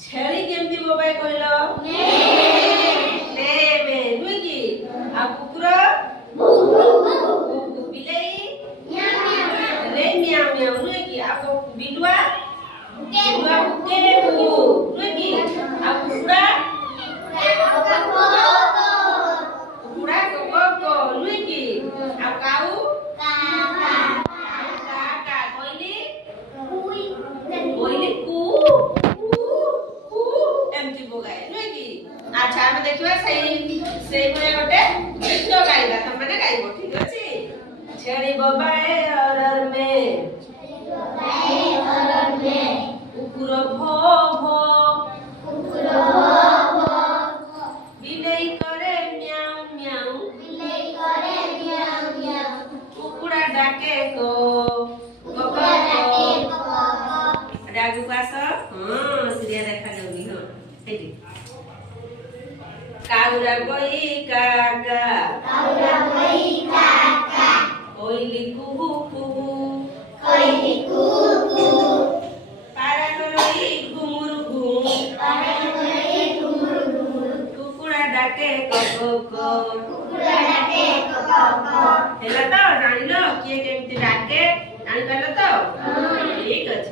छेली केमती बोबाय कहलो ने में नुई की आ कुकुरा बिलाई रे म्याऊ म्याऊ नुई की आ बिलुआ बिलुआ के नुई की आ कुकुरा कुकुरा को नुई की आ काऊ का कोइली कोइली कु एमती बोगाए नुई की। अच्छा हम देखिबा सेई में गोटे गीत गाइबा त माने गाइबो ठीक अछि। छेड़ी बोबाए अरर में कुकुर भो भो बिलाई करे म्याऊ म्याऊ कुकुरा डाके को डागु पास हां सीरिया देखा जाउनी हां हेडी काउरा गई काका कोइली कुहू कुहू पारा गई घुमुरु घुम कुकुरा डाके को हेला तो जानिलो किए केमती डाके जानि पालो तो ठीक अछि।